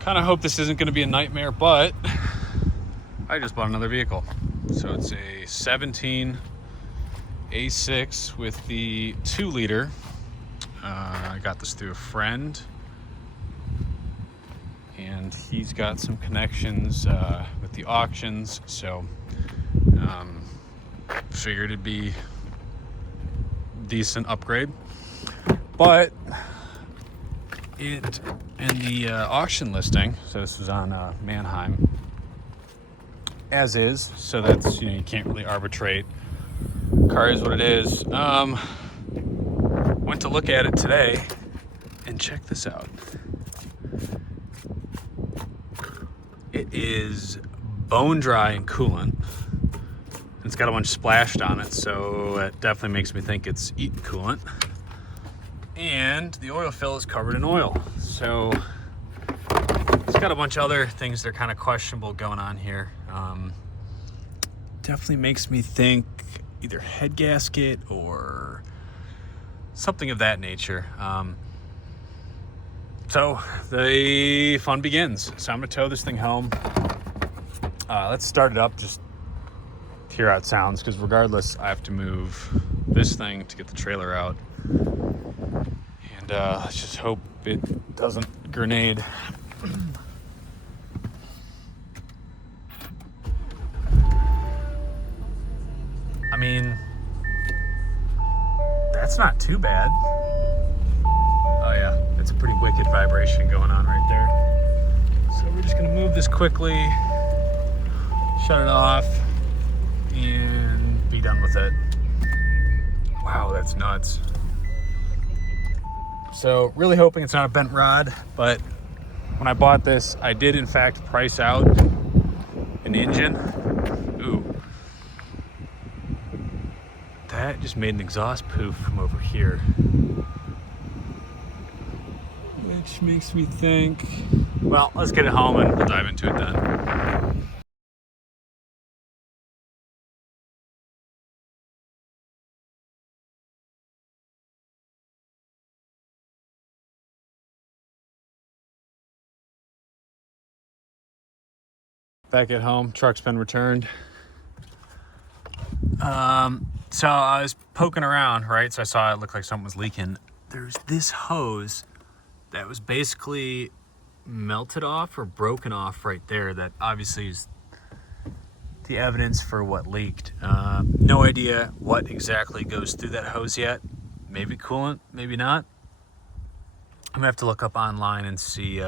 Kind of hope this isn't going to be a nightmare, but I just bought another vehicle. So it's a 17 A6 with the 2-liter. I got this through a friend, and he's got some connections with the auctions, so figured it'd be decent upgrade. But it in the auction listing, so this was on Mannheim, as is, so that's, you can't really arbitrate. Car is what it is. Went to look at it today, and check this out. It is bone dry and coolant. It's got a bunch splashed on it, so it definitely makes me think it's eaten coolant. And the oil fill is covered in oil. So it's got a bunch of other things that are kind of questionable going on here. Definitely makes me think either head gasket or something of that nature. So the fun begins. So I'm gonna tow this thing home. Let's start it up, just hear how it sounds, because regardless, I have to move this thing to get the trailer out. And let's just hope it doesn't grenade. I mean, that's not too bad. Oh yeah, it's a pretty wicked vibration going on right there. So we're just gonna move this quickly, shut it off, and be done with it. Wow, that's nuts. So really hoping it's not a bent rod, but when I bought this, I did in fact price out an engine. Ooh. That just made an exhaust poof from over here. Which makes me think, well, let's get it home and we'll dive into it then. Back at home, truck's been returned. So I was poking around, right? So I saw it looked like something was leaking. There's this hose that was basically melted off or broken off right there. That obviously is the evidence for what leaked. No idea what exactly goes through that hose yet. Maybe coolant, maybe not. I'm gonna have to look up online and see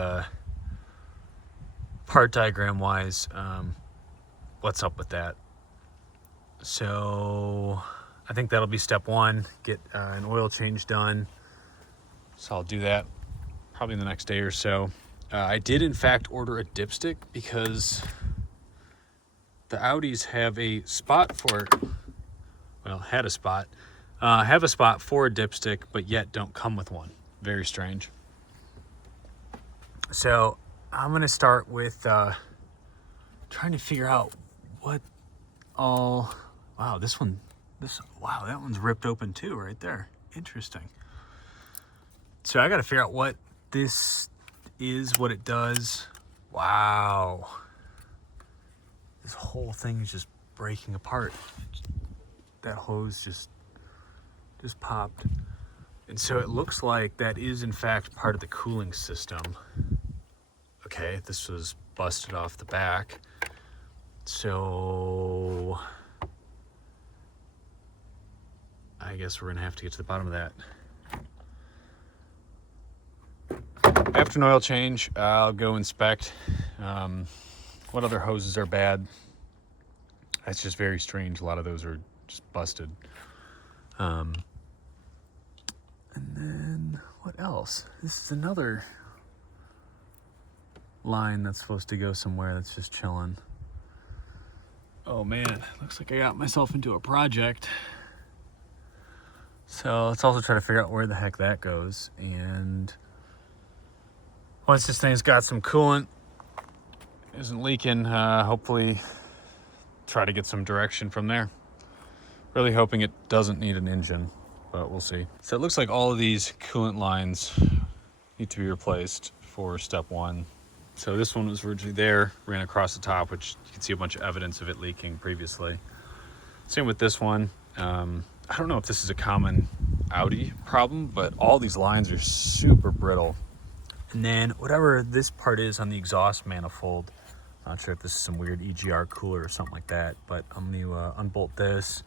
part diagram wise what's up with that. So I think that'll be step one, get an oil change done. So I'll do that probably in the next day or so. I did in fact order a dipstick because the Audis have a spot for, well, had a spot, have a spot for a dipstick, but yet don't come with one. Very strange. So I'm gonna start with trying to figure out what all, wow, wow, that one's ripped open too right there. Interesting. So I gotta figure out what this is, what it does. Wow. This whole thing is just breaking apart. That hose just popped. And so it looks like that is in fact part of the cooling system. Okay, this was busted off the back. So I guess we're gonna have to get to the bottom of that. After an oil change, I'll go inspect what other hoses are bad. That's just very strange. A lot of those are just busted. And then what else? This is another line that's supposed to go somewhere that's just chilling. Oh man, looks like I got myself into a project. So let's also try to figure out where the heck that goes. And once this thing's got some coolant, isn't leaking, hopefully try to get some direction from there. Really hoping it doesn't need an engine, but we'll see. So it looks like all of these coolant lines need to be replaced for step one. So this one was originally there, ran across the top, which you can see a bunch of evidence of it leaking previously. Same with this one. I don't know if this is a common Audi problem, but all these lines are super brittle. And then whatever this part is on the exhaust manifold, not sure if this is some weird EGR cooler or something like that, but I'm going to unbolt this.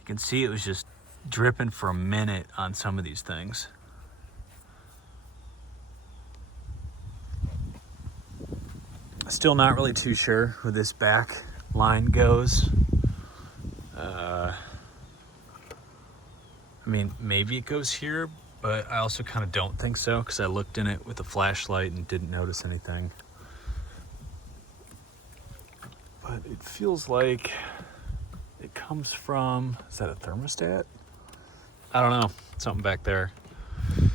You can see it was just dripping for a minute on some of these things. Still not really too sure where this back line goes. I mean, maybe it goes here, but I also kind of don't think so because I looked in it with a flashlight and didn't notice anything. But it feels like it comes from, is that a thermostat? I don't know, something back there. I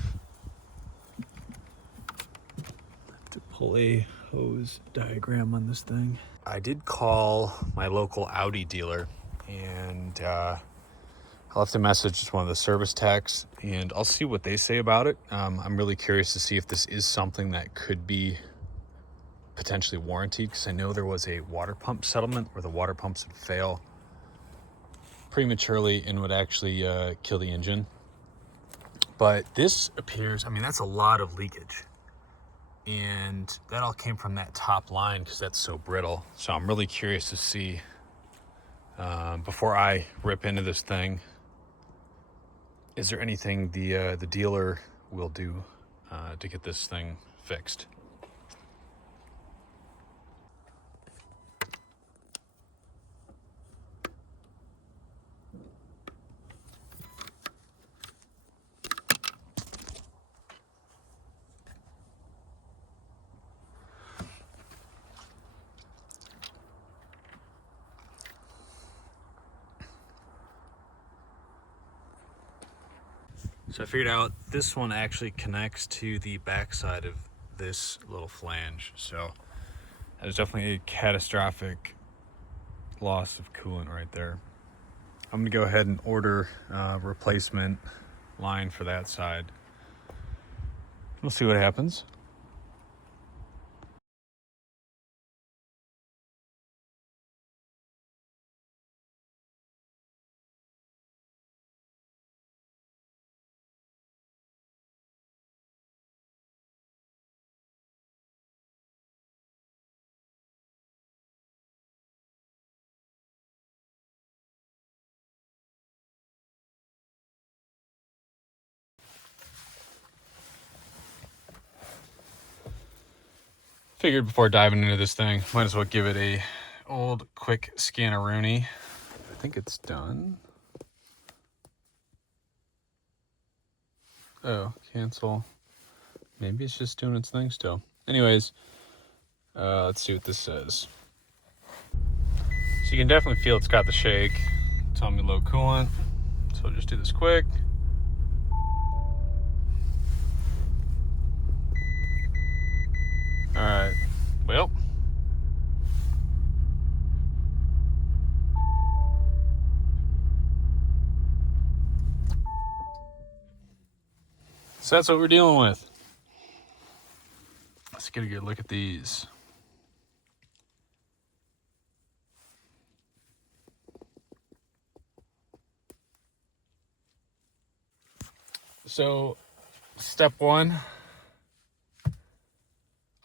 have to pull a hose diagram on this thing. I did call my local Audi dealer and I left a message to one of the service techs, and I'll see what they say about it. I'm really curious to see if this is something that could be potentially warranted, because I know there was a water pump settlement where the water pumps would fail prematurely and would actually kill the engine. But this appears, I mean, that's a lot of leakage. And that all came from that top line because that's so brittle. So I'm really curious to see, before I rip into this thing, is there anything the dealer will do to get this thing fixed? So I figured out this one actually connects to the backside of this little flange. So that is definitely a catastrophic loss of coolant right there. I'm gonna go ahead and order a replacement line for that side. We'll see what happens. Figured before diving into this thing, might as well give it a old quick scan-a-rooney. I think it's done. Oh, cancel. Maybe it's just doing its thing still. Anyways, let's see what this says. So you can definitely feel it's got the shake. Telling me low coolant. So I'll just do this quick. All right, well. So that's what we're dealing with. Let's get a good look at these. So, step one,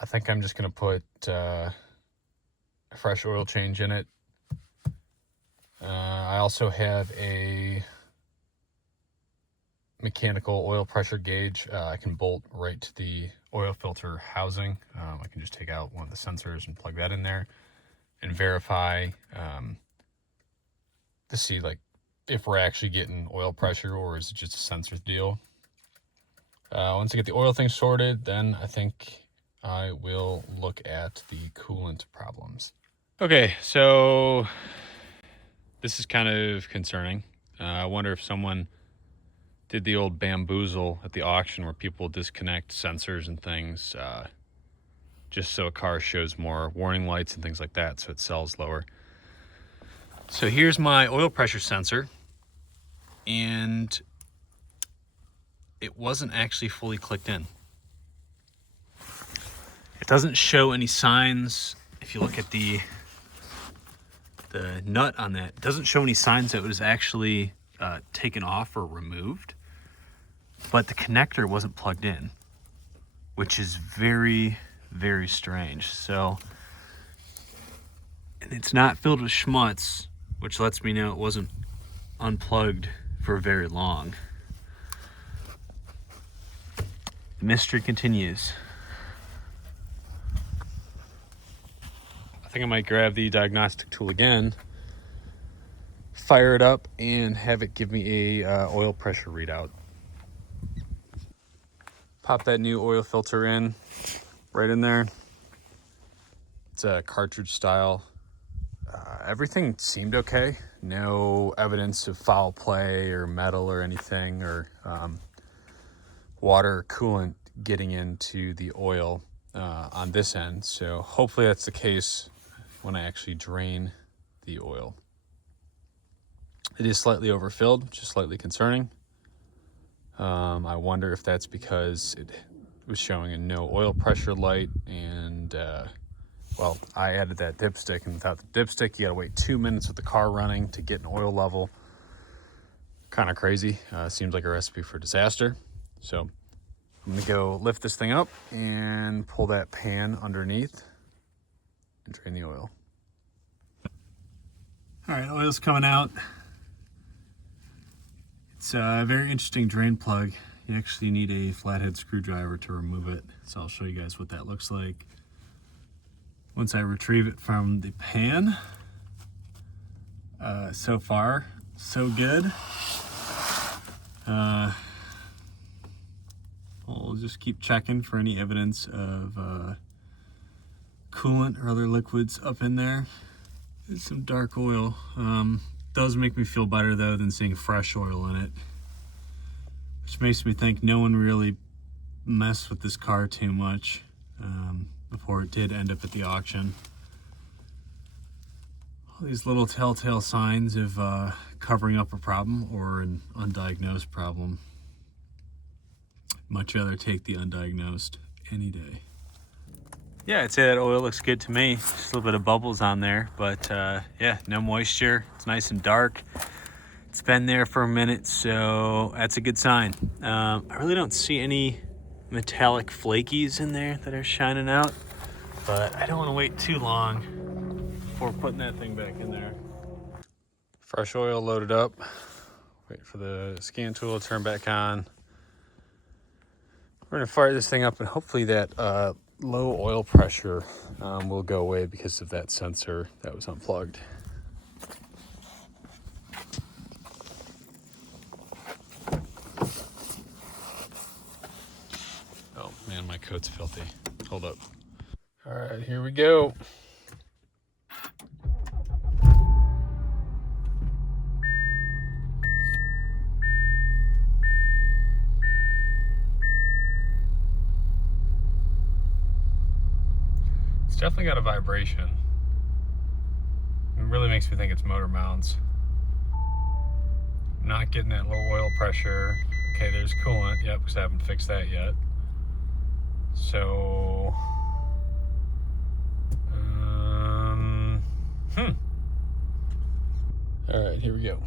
I think I'm just gonna put a fresh oil change in it. I also have a mechanical oil pressure gauge. I can bolt right to the oil filter housing. I can just take out one of the sensors and plug that in there and verify to see like if we're actually getting oil pressure or is it just a sensor deal. Once I get the oil thing sorted, then I think I will look at the coolant problems. Okay, so this is kind of concerning. I wonder if someone did the old bamboozle at the auction where people disconnect sensors and things just so a car shows more warning lights and things like that, so it sells lower. So here's my oil pressure sensor, and it wasn't actually fully clicked in. doesn't show any signs. If you look at the nut on that, it doesn't show any signs that it was actually taken off or removed, but the connector wasn't plugged in, which is very, very strange. So, and it's not filled with schmutz, which lets me know it wasn't unplugged for very long. The mystery continues. I think I might grab the diagnostic tool again, fire it up, and have it give me a oil pressure readout. Pop that new oil filter in, right in there. It's a cartridge style. Everything seemed okay. No evidence of foul play or metal or anything, or water or coolant getting into the oil on this end. So hopefully that's the case when I actually drain the oil. It is slightly overfilled, which is slightly concerning. I wonder if that's because it was showing a no oil pressure light, and well, I added that dipstick, and without the dipstick, you gotta wait 2 minutes with the car running to get an oil level. Kind of crazy. Seems like a recipe for disaster. So I'm gonna go lift this thing up and pull that pan underneath and drain the oil. All right, oil's coming out. It's a very interesting drain plug. You actually need a flathead screwdriver to remove it. So I'll show you guys what that looks like once I retrieve it from the pan. So far, so good. We'll just keep checking for any evidence of coolant or other liquids up in there. There's some dark oil. Does make me feel better though than seeing fresh oil in it, which makes me think no one really messed with this car too much before it did end up at the auction. All these little telltale signs of covering up a problem or an undiagnosed problem. Much rather take the undiagnosed any day. Yeah, I'd say that oil looks good to me. Just a little bit of bubbles on there, but yeah, no moisture. It's nice and dark. It's been there for a minute, so that's a good sign. I really don't see any metallic flakies in there that are shining out, but I don't want to wait too long before putting that thing back in there. Fresh oil loaded up. Wait for the scan tool to turn back on. We're gonna fire this thing up, and hopefully that low oil pressure will go away because of that sensor that was unplugged. Oh man, my coat's filthy. Hold up. All right, here we go. It's definitely got a vibration. It really makes me think it's motor mounts. Not getting that low oil pressure. Okay, there's coolant. Yep, because I haven't fixed that yet. So, all right, here we go.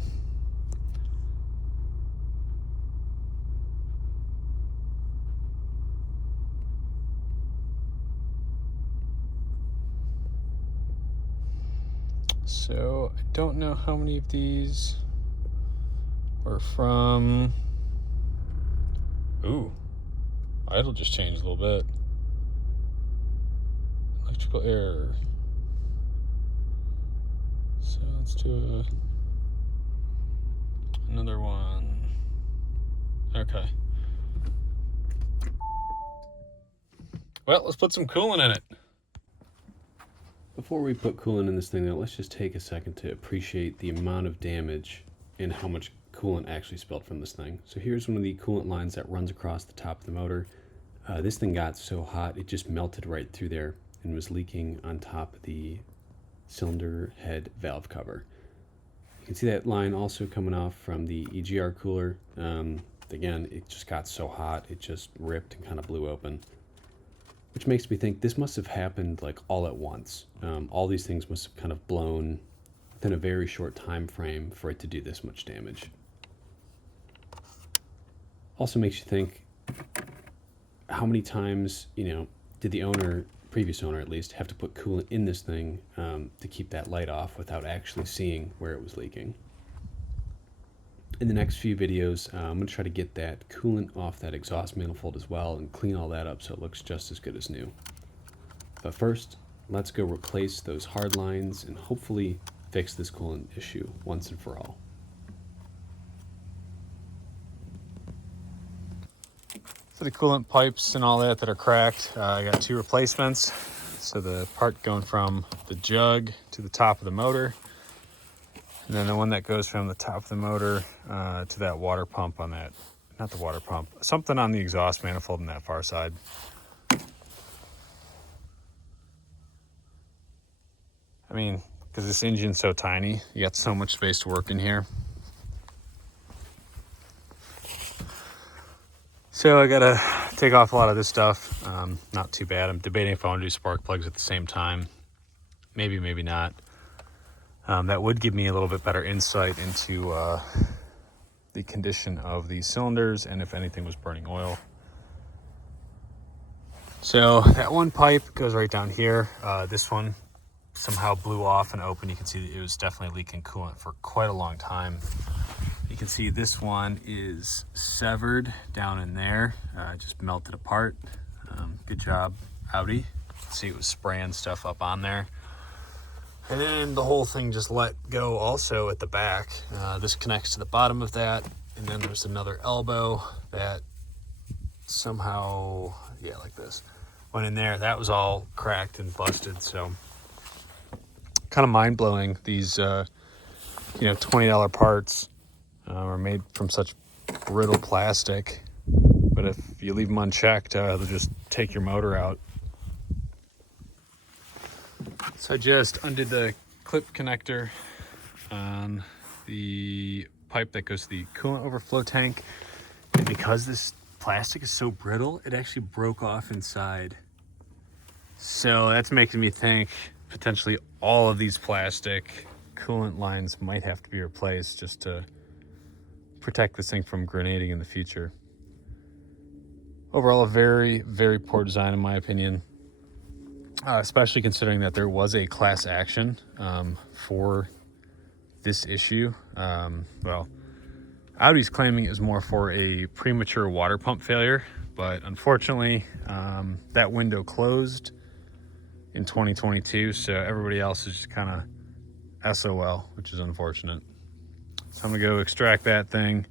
So I don't know how many of these were from. Ooh, idle just changed a little bit. Electrical error. So let's do another one. Okay. Well, let's put some coolant in it. Before we put coolant in this thing though, let's just take a second to appreciate the amount of damage and how much coolant actually spilled from this thing. So here's one of the coolant lines that runs across the top of the motor. This thing got so hot it just melted right through there and was leaking on top of the cylinder head valve cover. You can see that line also coming off from the EGR cooler. Again, it just got so hot it just ripped and kind of blew open. which makes me think this must have happened like all at once. All these things must have kind of blown within a very short time frame for it to do this much damage. Also makes you think, how many times, did the owner, previous owner at least, have to put coolant in this thing to keep that light off without actually seeing where it was leaking? In the next few videos, I'm going to try to get that coolant off that exhaust manifold as well and clean all that up so it looks just as good as new. But first, let's go replace those hard lines and hopefully fix this coolant issue once and for all. For the coolant pipes and all that are cracked, I got 2 replacements. So the part going from the jug to the top of the motor, and then the one that goes from the top of the motor to that water pump on that, not the water pump, something on the exhaust manifold on that far side. I mean, because this engine's so tiny, you got so much space to work in here. So I gotta take off a lot of this stuff. Not too bad. I'm debating if I want to do spark plugs at the same time. Maybe, maybe not. That would give me a little bit better insight into the condition of these cylinders and if anything was burning oil. So that one pipe goes right down here. This one somehow blew off and opened. You can see it was definitely leaking coolant for quite a long time. You can see this one is severed down in there. Just melted apart. Good job, Audi. See, it was spraying stuff up on there. And then the whole thing just let go also at the back. This connects to the bottom of that. And then there's another elbow that somehow, yeah, like this, went in there. That was all cracked and busted. So kind of mind-blowing. These, $20 parts are made from such brittle plastic. But if you leave them unchecked, they'll just take your motor out. So I just undid the clip connector on the pipe that goes to the coolant overflow tank. And because this plastic is so brittle, it actually broke off inside. So that's making me think potentially all of these plastic coolant lines might have to be replaced just to protect this thing from grenading in the future. Overall, a very, very poor design in my opinion. Especially considering that there was a class action for this issue. Well, Audi's claiming it was more for a premature water pump failure, but unfortunately, that window closed in 2022, so everybody else is just kind of SOL, which is unfortunate. So I'm gonna go extract that thing,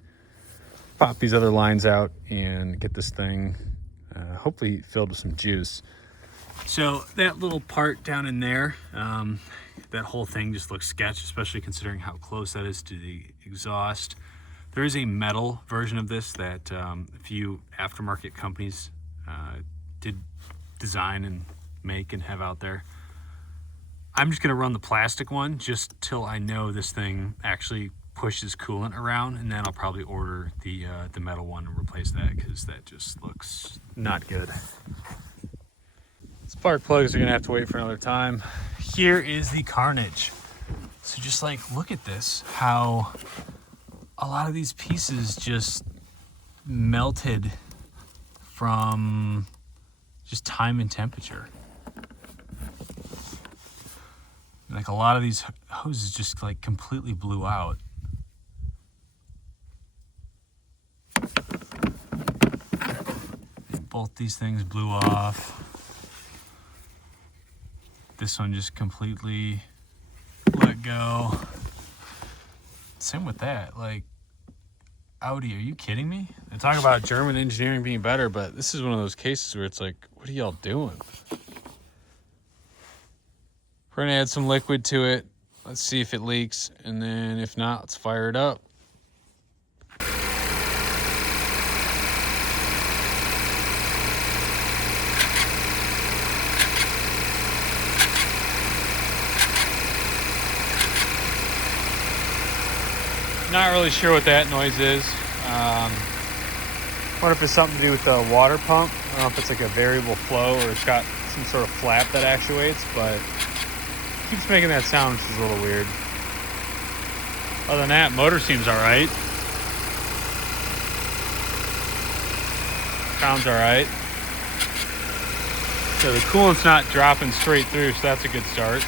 pop these other lines out, and get this thing hopefully filled with some juice. So that little part down in there, that whole thing just looks sketch, especially considering how close that is to the exhaust. There is a metal version of this that a few aftermarket companies did design and make and have out there. I'm just gonna run the plastic one just till I know this thing actually pushes coolant around, and then I'll probably order the metal one and replace that because that just looks not good. Spark plugs are gonna have to wait for another time. Here is the carnage. So just like, look at this, how a lot of these pieces just melted from just time and temperature. Like a lot of these hoses just like completely blew out. Both these things blew off. This one just completely let go. Same with that. Like, Audi, are you kidding me? They talk about German engineering being better, but this is one of those cases where it's like, what are y'all doing? We're gonna add some liquid to it. Let's see if it leaks, and then if not, let's fire it up. Not really sure what that noise is. wonder if it's something to do with the water pump. I don't know if it's like a variable flow or it's got some sort of flap that actuates, but it keeps making that sound, which is a little weird. Other than that, motor seems all right. Sounds all right. So the coolant's not dropping straight through, so that's a good start.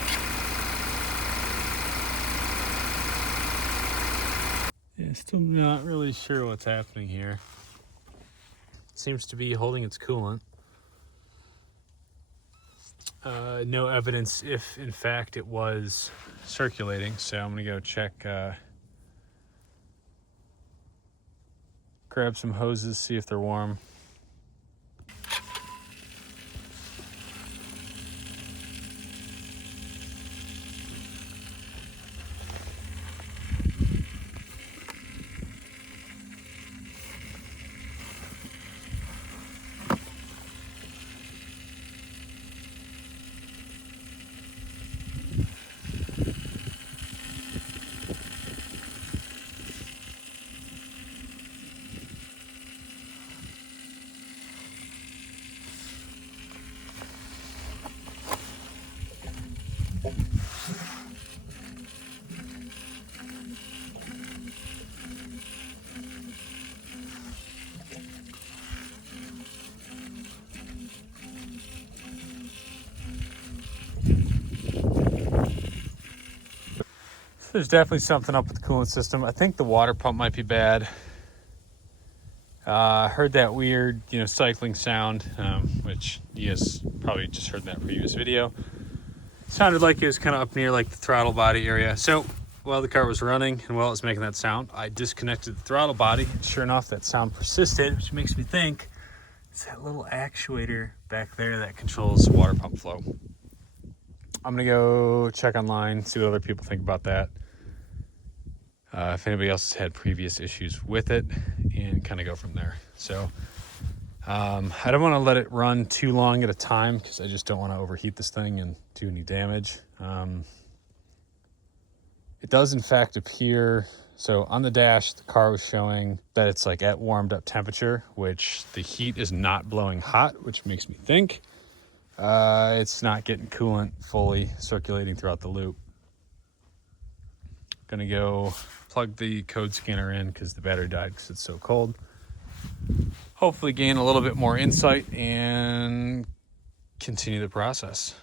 Yeah, still not really sure what's happening here. Seems to be holding its coolant. No evidence if in fact it was circulating, so I'm gonna go check, grab some hoses, see if they're warm. There's definitely something up with the coolant system. I think the water pump might be bad. Heard that weird, cycling sound, which you guys probably just heard in that previous video. Sounded like it was kind of up near like the throttle body area. So while the car was running and while it was making that sound, I disconnected the throttle body. Sure enough, that sound persisted, which makes me think it's that little actuator back there that controls water pump flow. I'm gonna go check online, see what other people think about that. If anybody else has had previous issues with it, and kind of go from there. So I don't want to let it run too long at a time because I just don't want to overheat this thing and do any damage. It does in fact appear, so on the dash, the car was showing that it's like at warmed up temperature, which the heat is not blowing hot, which makes me think it's not getting coolant fully circulating throughout the loop. Gonna go plug the code scanner in because the battery died because it's so cold. Hopefully gain a little bit more insight and continue the process.